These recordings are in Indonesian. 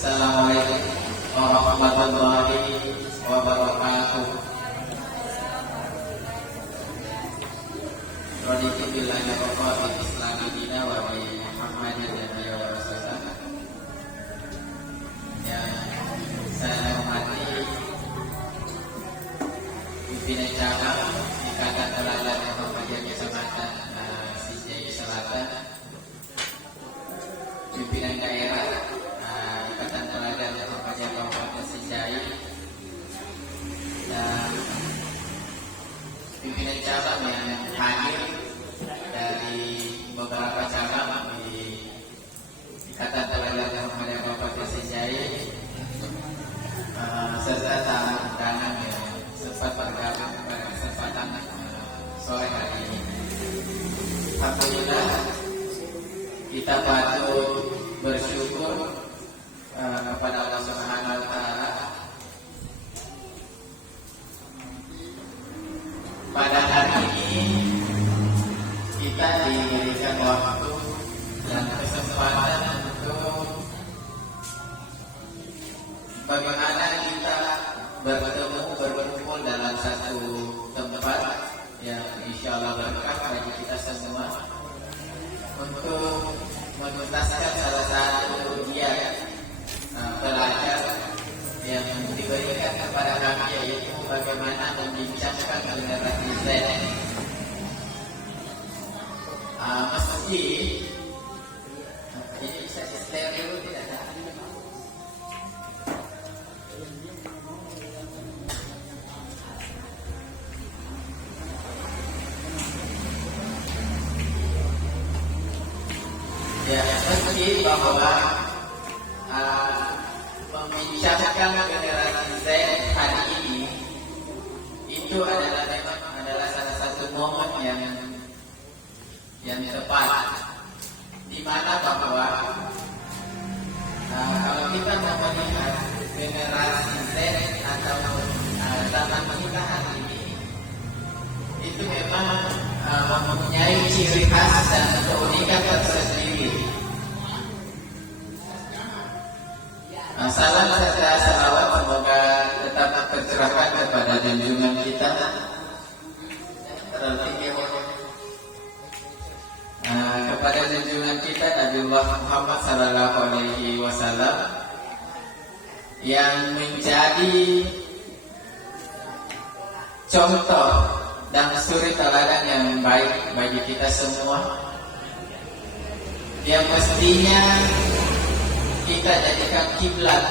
Assalamualaikum warahmatullahi wabarakatuh. Raditu billahi wa bi islami dina wa bi Muhammadin nabiyya wa rasulah. Yang saya hormati pimpinan cabang Ikatan Teladan Muhammadiyah Kecamatan Sinjai Selatan, pimpinan daerah Ikatan Teladan Muhammadiyah Kabupaten Sinjai, dan pimpinan cabang yang hadir dari beberapa cabang di Ikatan Teladan Muhammadiyah Kabupaten Sinjai, serta tamu undangan yang sempat bergabung pada kesempatan sore hari ini. Alhamdulillah, kita patut bersyukur kepada Allah Subhanahu wa Ta'ala. Pada hari ini kita diberikan waktu dan kesempatan untuk bagaimana kita berkumpul dalam satu tempat yang insya Allah berkah bagi kita semua untuk menuntaskan salah satu ujian pelajar yang diberikan kepada kami, yaitu bagaimana membincangkan generasi Z. Meski ini bisa share dulu tidak? Ya, meski bahwa membincangkan generasi Z hari ini itu adalah salah satu momen yang tepat, di mana bahwa kalau kita mau melihat generasi Z atau zaman kita hari ini, itu memang mempunyai ciri khas dan keunikan tersendiri. Salam serta salawat semoga tetap tercurahkan kepada junjungan kita kepada junjungan kita Nabiullah Muhammad sallallahu alaihi wasallam, yang menjadi contoh dan suri teladan yang baik bagi kita semua, yang mestinya kita jadikan kiblat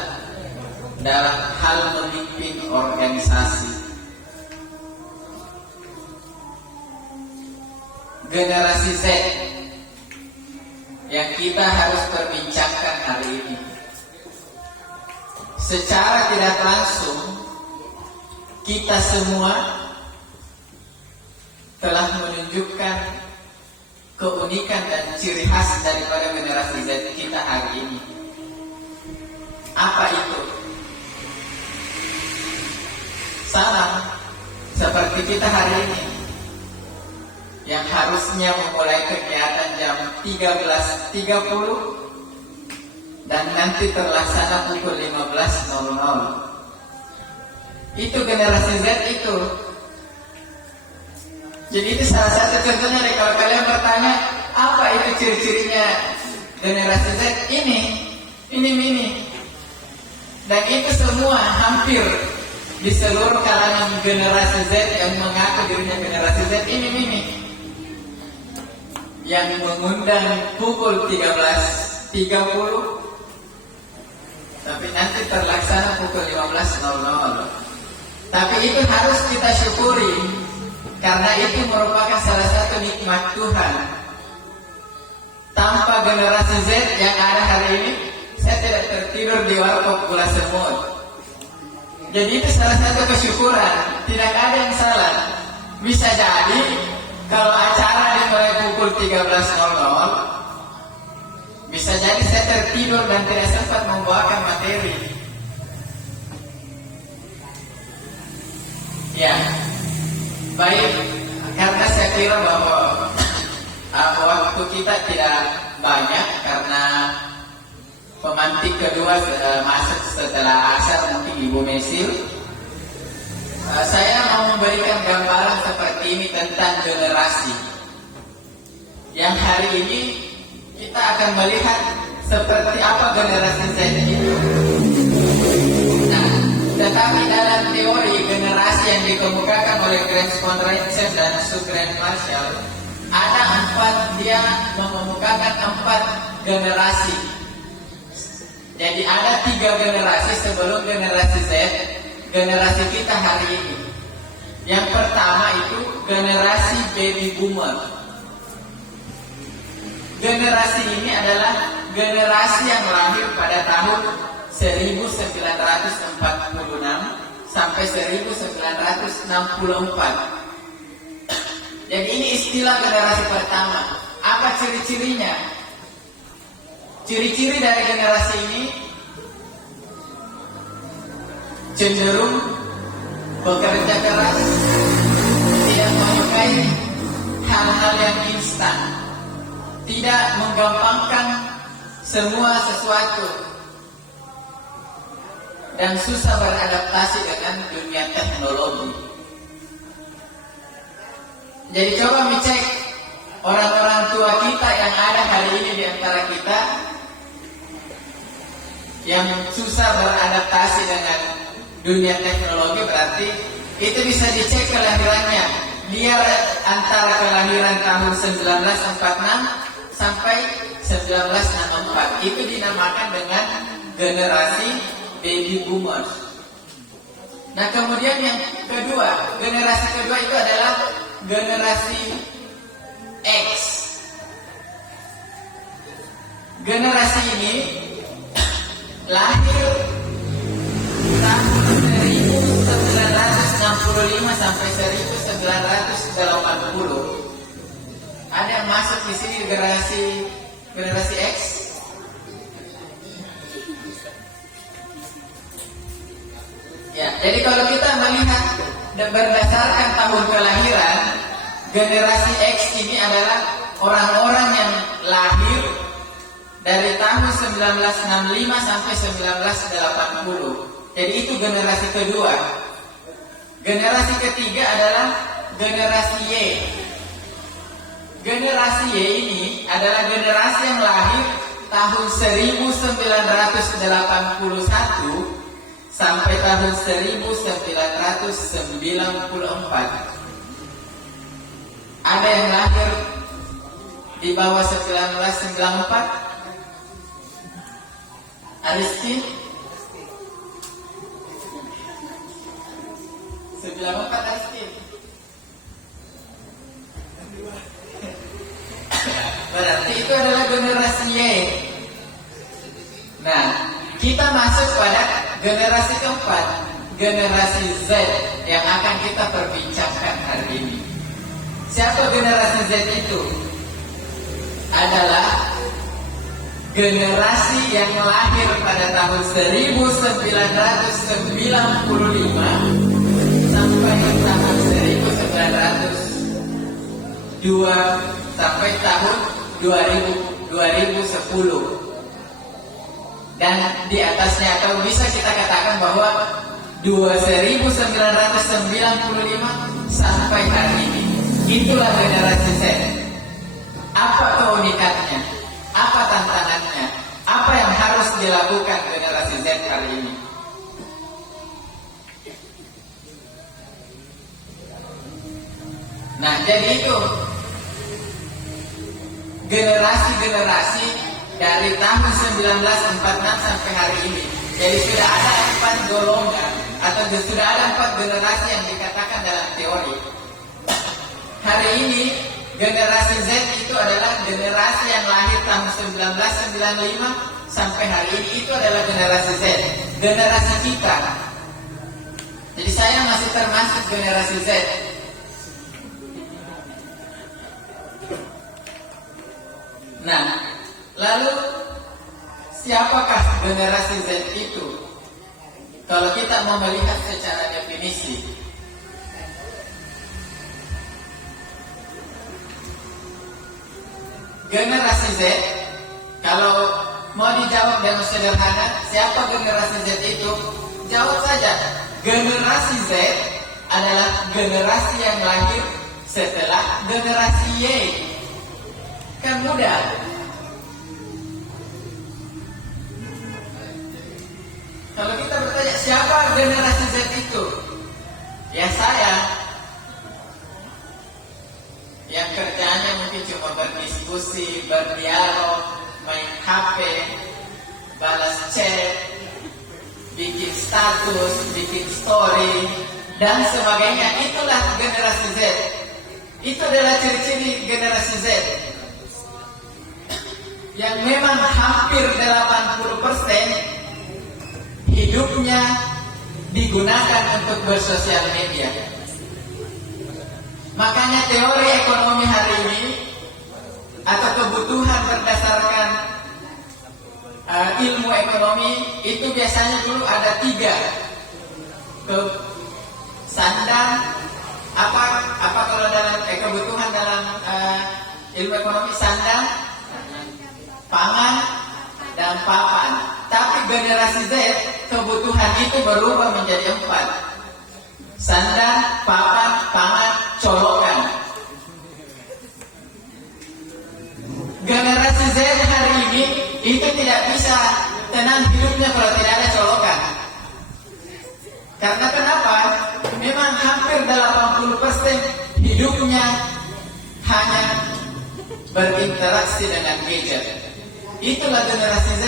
dalam hal memimpin organisasi. Generasi Z yang kita harus perbincangkan hari ini, secara tidak langsung kita semua telah menunjukkan keunikan dan ciri khas daripada generasi Z kita hari ini. Apa itu? Sama seperti kita hari ini, yang harusnya memulai kegiatan jam 13.30 dan nanti terlaksana pukul 15.00. Itu generasi Z itu. Jadi itu salah satu contohnya deh. Kalau kalian bertanya apa itu ciri-cirinya generasi Z, ini. Dan itu semua hampir di seluruh kalangan generasi Z yang mengaku dirinya generasi Z ini. Yang mengundang pukul 13.30 tapi nanti terlaksana pukul 15.00. Tapi itu harus kita syukuri, karena itu merupakan salah satu nikmat Tuhan. Tanpa generasi Z yang ada hari ini, saya tidak tertidur di warkop gula semut. Jadi itu salah satu kesyukuran, tidak ada yang salah. Bisa jadi kalau acara dimulai pukul 13.00, bisa jadi saya tertidur dan tidak sempat membawakan materi. Ya, baik, karena saya kira bahwa waktu kita tidak banyak, karena pemantik kedua masuk setelah asar mungkin Ibu Mesil. Saya mau memberikan gambaran seperti ini tentang generasi. Yang hari ini kita akan melihat seperti apa generasi Z itu. Nah, tetapi dalam teori generasi yang dikemukakan oleh Grant Conrad dan Sue Grant Marshall, ada dia mengemukakan 4 generasi. Jadi ada 3 generasi sebelum generasi Z, generasi kita hari ini. Yang pertama itu generasi baby boomer. Generasi ini adalah generasi yang lahir pada tahun 1946 sampai 1964. Jadi ini istilah generasi pertama. Apa ciri-cirinya? Ciri-ciri dari generasi ini cenderung bekerja keras, tidak menyukai hal-hal yang instan, tidak menggampangkan semua sesuatu, dan susah beradaptasi dengan dunia teknologi. Jadi coba cek orang-orang tua kita yang ada hari ini di antara kita yang susah beradaptasi dengan dunia teknologi, berarti itu bisa dicek kelahirannya. Dia antara kelahiran tahun 1946 sampai 1964. Itu dinamakan dengan generasi baby boomers. Nah, kemudian yang kedua, generasi kedua itu adalah generasi X. Generasi ini lahir tahun 1965 sampai 1980. Ada yang masuk di sini generasi X? Ya, jadi kalau kita melihat berdasarkan tahun kelahiran, generasi X ini adalah orang-orang yang lahir dari tahun 1965 sampai 1980. Jadi itu generasi kedua. Generasi ketiga adalah generasi Y. Generasi Y ini adalah generasi yang lahir tahun 1981 sampai tahun 1994. Ada yang lahir di bawah 1994? Aristi? 94 Aristi? Berarti itu adalah generasi Y. Nah, kita masuk pada generasi keempat, generasi Z yang akan kita perbincangkan hari ini. Siapa generasi Z itu? Adalah generasi yang lahir pada tahun 1995 sampai tahun 1902 sampai tahun 2010. Dan di atasnya, atau bisa kita katakan bahwa 1995 sampai hari ini, itulah generasi Z. Apa keunikannya? Apa tantangannya? Apa yang harus dilakukan generasi Z hari ini? Nah, jadi itu generasi-generasi dari tahun 1946 sampai hari ini. Jadi sudah ada 4 golongan, atau sudah ada 4 generasi yang dikatakan dalam teori. Hari ini generasi Z itu adalah generasi yang lahir tahun 1995 sampai hari ini, itu adalah generasi Z, generasi kita. Jadi saya masih termasuk generasi Z. Nah, lalu siapakah generasi Z itu? Kalau kita mau melihat secara definisi, generasi Z, kalau mau dijawab dengan sederhana, siapa generasi Z itu? Jawab saja, generasi Z adalah generasi yang lahir setelah generasi Y. Kan mudah. Kalau kita bertanya siapa generasi Z itu? Ya saya. Yang kerjanya mungkin cuma berdiskusi, berdialog, main HP, balas chat, bikin status, bikin story, dan sebagainya. Itulah generasi Z. Itu adalah ciri-ciri generasi Z. Yang memang hampir 80% hidupnya digunakan untuk bersosial media. Makanya teori ekonomi hari ini atau kebutuhan berdasarkan ilmu ekonomi itu biasanya dulu ada 3. Sandang, apa kalau dalam kebutuhan dalam ilmu ekonomi, sandang, pangan, dan papan. Tapi generasi Z kebutuhan itu berubah menjadi 4. Sandang, papan, pangan, colokan. Generasi Z hari ini itu tidak bisa tenang hidupnya kalau tidak ada colokan. Karena kenapa? Memang hampir 80% hidupnya hanya berinteraksi dengan gadget. Itulah generasi Z.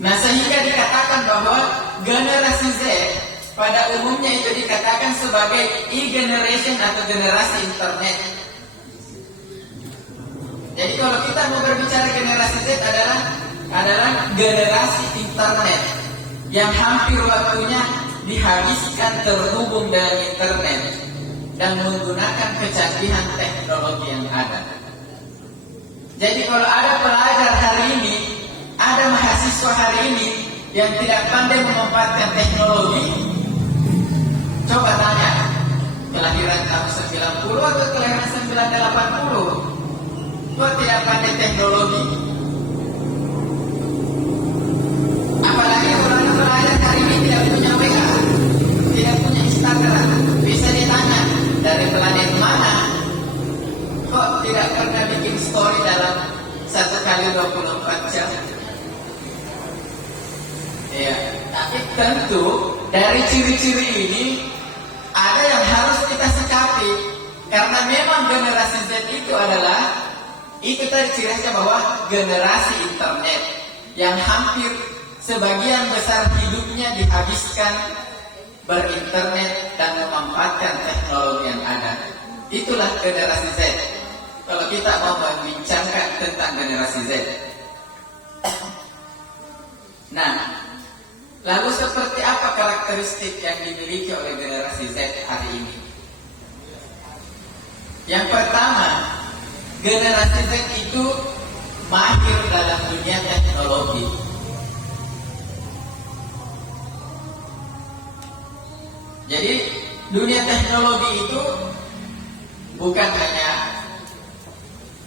Nah, sehingga dikatakan bahwa generasi Z pada umumnya itu dikatakan sebagai e-generation atau generasi internet. Jadi kalau kita mau berbicara generasi Z adalah generasi internet yang hampir waktunya dihabiskan terhubung dengan internet dan menggunakan kecanggihan teknologi yang ada. Jadi kalau ada pelajar hari ini, ada mahasiswa hari ini yang tidak pandai memanfaatkan teknologi, coba tanya, kelahiran tahun 90 atau kelahiran 1980? Kok tidak pandai teknologi? Apalagi orang pelajar hari ini tidak punya WA, tidak punya Instagram. Bisa ditanya, dari planet mana? Kok tidak pernah bikin story dalam 1 kali 24 jam? Ya, tapi tentu dari ciri-ciri ini ada yang harus kita sikapi, karena memang generasi Z itu adalah itu tadi ciri-cirinya bahwa generasi internet yang hampir sebagian besar hidupnya dihabiskan berinternet dan memanfaatkan teknologi yang ada. Itulah generasi Z. Kalau kita mau membincangkan tentang generasi Z. Nah, lalu seperti apa karakteristik yang dimiliki oleh generasi Z hari ini? Yang pertama, generasi Z itu mahir dalam dunia teknologi. Jadi dunia teknologi itu bukan hanya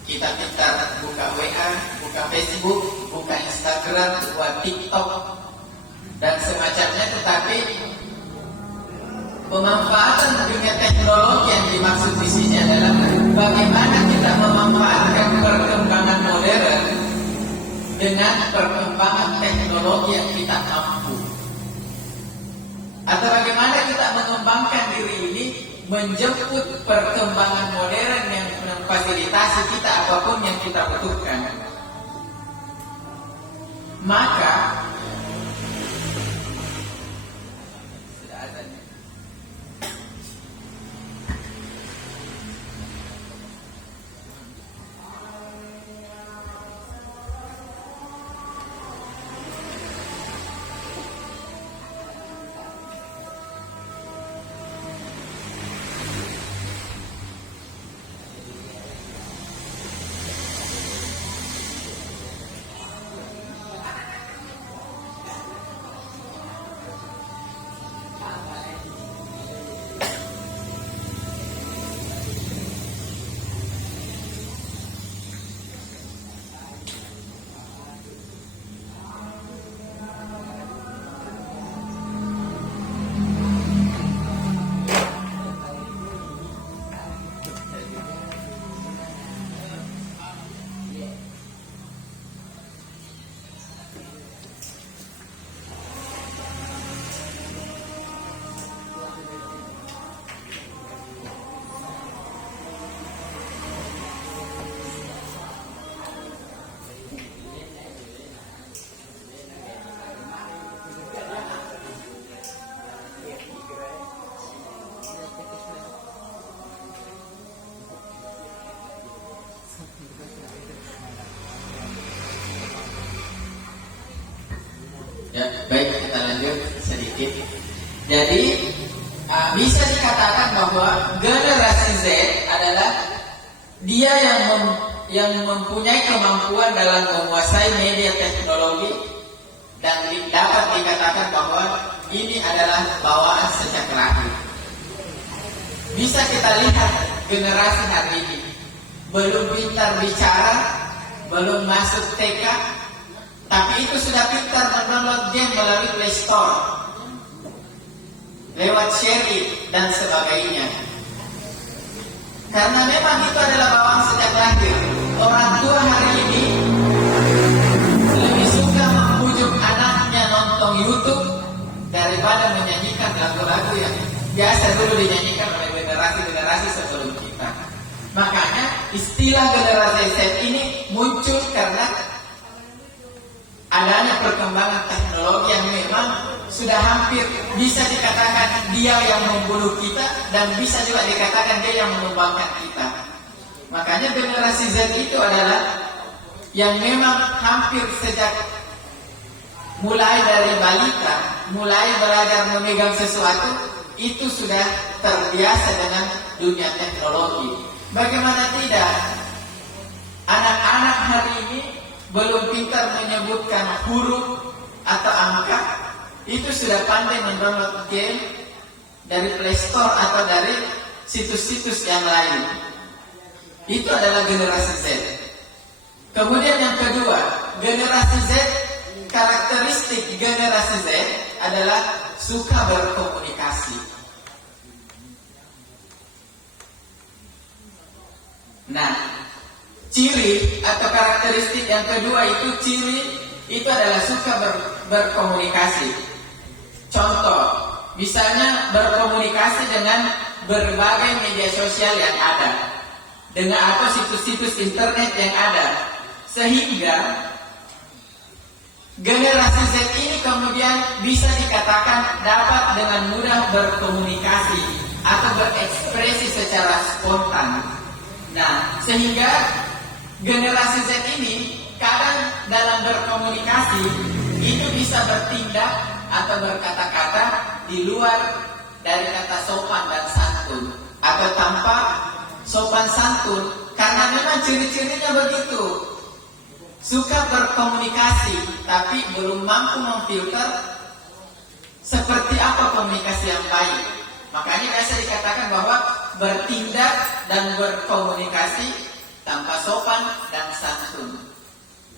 kita buka WA, buka Facebook, buka Instagram, buat TikTok dan semacamnya, tetapi pemanfaatan dunia teknologi yang dimaksud di sini adalah bagaimana kita memanfaatkan perkembangan modern dengan perkembangan teknologi yang kita mampu, atau bagaimana kita mengembangkan diri ini menjemput perkembangan modern yang memfasilitasi kita apapun yang kita butuhkan. Maka Ya, baik, kita lanjut sedikit. Jadi bisa dikatakan bahwa generasi Z adalah dia yang mempunyai kemampuan dalam menguasai media teknologi dan dapat dikatakan bahwa ini adalah bawaan sejak lahir. Bisa kita lihat generasi hari ini belum pintar bicara, belum masuk TK, tapi itu sudah pintar mendownload game melalui Play Store, lewat sharing dan sebagainya. Karena memang itu adalah bawaan sejak lahir. Orang tua hari ini lebih suka membujuk anaknya nonton YouTube daripada menyanyikan lagu-lagu yang biasa dulu dinyanyikan oleh generasi-generasi sebelum kita. Makanya istilah generasi Z ini muncul karena adanya perkembangan teknologi yang memang sudah hampir bisa dikatakan dia yang membunuh kita dan bisa juga dikatakan dia yang mengembangkan kita. Makanya generasi Z itu adalah yang memang hampir sejak mulai dari balita, mulai belajar memegang sesuatu, itu sudah terbiasa dengan dunia teknologi. Bagaimana tidak? Anak-anak hari ini belum pintar menyebutkan huruf atau angka, itu sudah pandai mendownload game dari Play Store atau dari situs-situs yang lain. Itu adalah generasi Z. Kemudian yang kedua, generasi Z, karakteristik generasi Z adalah suka berkomunikasi. Nah, ciri atau karakteristik yang kedua itu adalah suka berkomunikasi. Contoh, misalnya berkomunikasi dengan berbagai media sosial yang ada, dengan atau situs-situs internet yang ada, sehingga generasi Z ini kemudian bisa dikatakan dapat dengan mudah berkomunikasi atau berekspresi secara spontan. Nah, sehingga generasi Z ini kadang dalam berkomunikasi itu bisa bertindak atau berkata-kata di luar dari kata sopan dan santun atau tanpa sopan santun, karena memang ciri-cirinya begitu. Suka berkomunikasi tapi belum mampu memfilter seperti apa komunikasi yang baik. Makanya biasa dikatakan bahwa bertindak dan berkomunikasi tanpa sopan dan santun.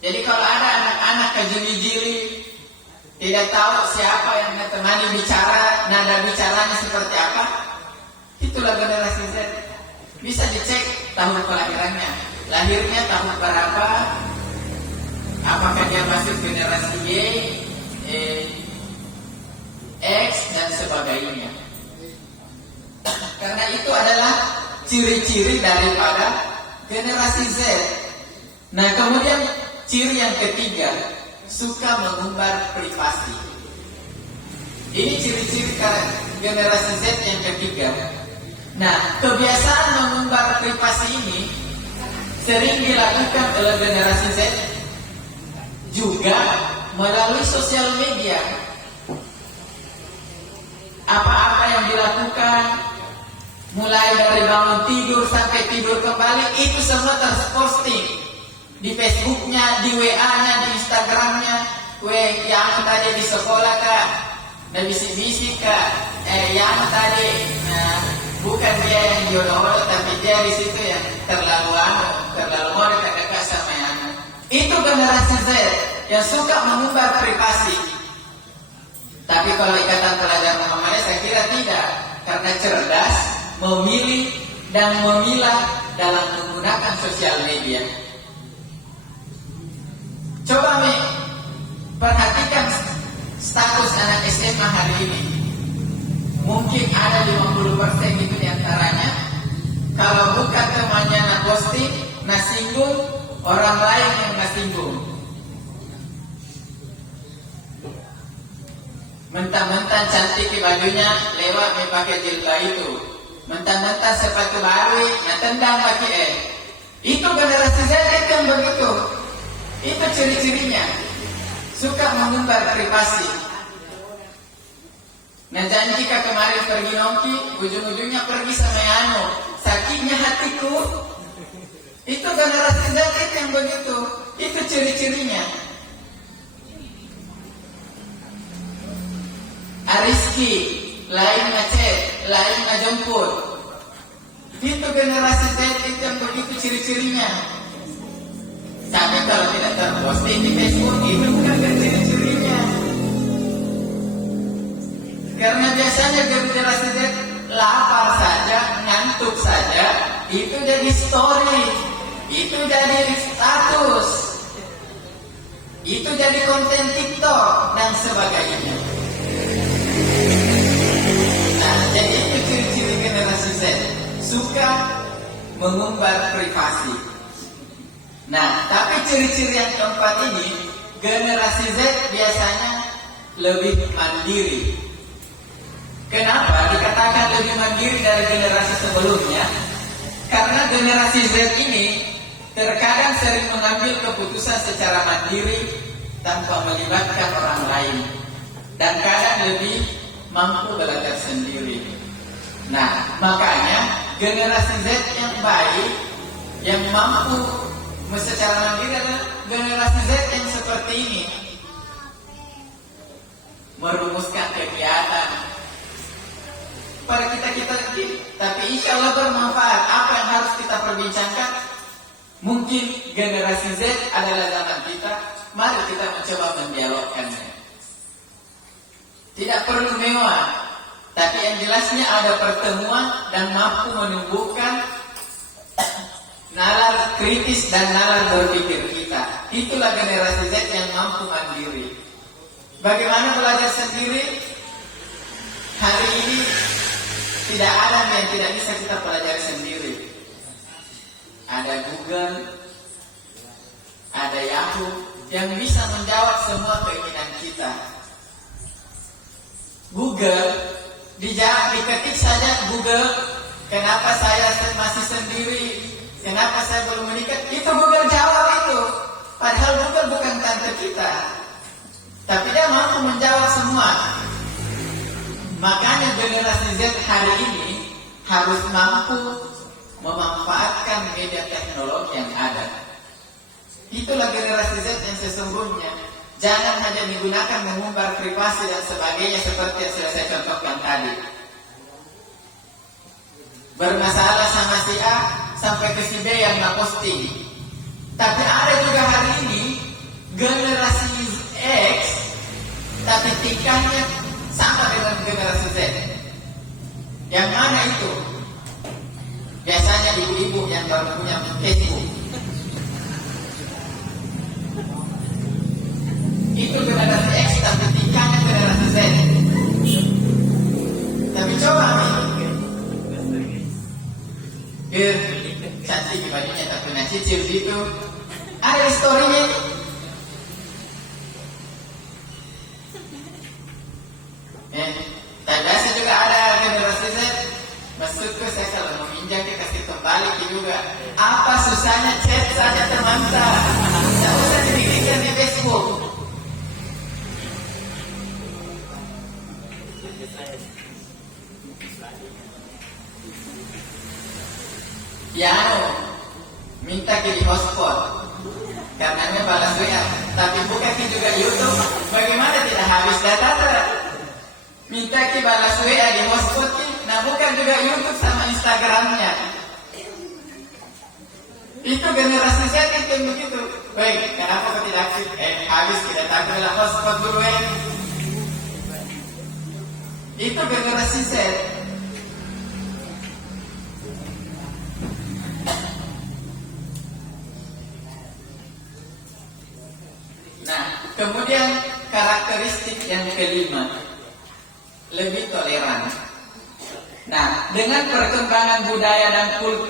Jadi kalau ada anak-anak kejeli-jeli, tidak tahu siapa yang menemani bicara, nada bicaranya seperti apa, itulah generasi Z. Bisa dicek tahun kelahirannya, lahirnya tahun berapa, apakah dia masuk generasi Y, X dan sebagainya. Karena itu adalah ciri-ciri daripada generasi Z. Nah, kemudian ciri yang ketiga, suka mengumbar privasi. Ini ciri-ciri generasi Z yang ketiga. Nah, kebiasaan mengumbar privasi ini sering dilakukan oleh generasi Z juga melalui sosial media. Apa-apa yang dilakukan, mulai dari bangun tidur sampai tidur kembali, itu semua terposting di Facebooknya, di WA-nya, di Instagramnya. Yang tadi di sekolah kak, dan bisik-bisik kak, yang tadi, bukan dia yang jodoh, tapi dia di situ yang terlalu mau dekat-dekat sama yang. Itu generasi Z yang suka mengumbar privasi. Tapi kalau ikatan pelajar Muhammadiyah saya kira tidak, karena cerdas, memilih dan memilah dalam menggunakan sosial media. Coba perhatikan status anak SMA hari ini. Mungkin ada 50% itu diantaranya, kalau bukan temannya nak posting, nak singgung, orang lain yang nak singgung. Mentang-mentang cantik di bajunya, lewat pakai jilbab itu. Mentang-mentang sepatu baru, nak tendang pakai Itu generasi Z itu yang begitu. Itu ciri-cirinya. suka mengumbar privasi. Nah janji kemarin pergi nongki, ujung-ujungnya pergi sama Yano. Sakitnya hatiku. Itu generasi Z itu yang begitu. Itu ciri-cirinya. Ariski, lain ngechat, lain ngejemput. Itu generasi Z itu yang begitu ciri-cirinya. Tapi kalau tidak terposting di Facebook, itu bukan ciri-cirinya. Karena biasanya generasi Z lapar saja, ngantuk saja, itu jadi story, itu jadi status, itu jadi konten TikTok dan sebagainya. Nah, jadi itu ciri-ciri generasi Z, suka mengumbar privasi. Nah, tapi ciri-ciri yang keempat ini, generasi Z biasanya lebih mandiri. Kenapa dikatakan lebih mandiri dari generasi sebelumnya? Karena generasi Z ini terkadang sering mengambil keputusan secara mandiri tanpa melibatkan orang lain, dan kadang lebih mampu belajar sendiri. Nah, makanya generasi Z yang baik, yang mampu secara mandiri adalah generasi Z yang seperti ini. Merumuskan kegiatan pada kita tapi insya Allah bermanfaat. Apa yang harus kita perbincangkan? Mungkin generasi Z adalah zaman kita. Mari kita mencoba mendialogkannya. Tidak perlu mewah, tapi yang jelasnya ada pertemuan dan mampu menumbuhkan nalar kritis dan nalar berpikir kita. Itulah generasi Z yang mampu mandiri. Bagaimana belajar sendiri? Hari ini tidak ada yang tidak bisa kita pelajari sendiri. Ada Google, ada Yahoo yang bisa menjawab semua keinginan kita. Google, diketik saja Google, kenapa saya masih sendiri, kenapa saya belum menikah, itu Google jawab itu. Padahal Google bukan tante kita, tapi dia mampu menjawab semua. Makanya generasi Z hari ini harus mampu memanfaatkan media teknologi yang ada. Itulah generasi Z yang sesungguhnya. Jangan hanya digunakan mengumbar privasi dan sebagainya seperti yang sudah saya contohkan tadi. Bermasalah sama si A sampai ke si B yang nggak posting. Tapi ada juga hari ini generasi X, tapi tingkahnya sama dengan generasi Z. Yang mana itu? Biasanya ibu-ibu yang baru punya Facebook. Itu generasi X, tapi tingkahnya generasi Z. Tapi coba cantik bajunya tapi cicil gitu. Ada historinya. Tak biasa juga ada generasi Z. Maksudku saya kalau meminjam kasih kembali juga. Apa susahnya chat saja teman-teman. Tidak usah didirikan di Facebook. Yano minta ke di hotspot karena balas WA, tapi buka juga YouTube. Bagaimana tidak habis data? Minta ke balas WA di hotspot, nah bukan juga YouTube sama Instagramnya. Itu generasi Z itu begitu. Baik, kenapa kau tidak aktif? Habis kita tampillah hotspot dulu. Itu generasi Z. Nah, kemudian karakteristik yang kelima, lebih toleran. Nah, dengan perkembangan budaya dan kultur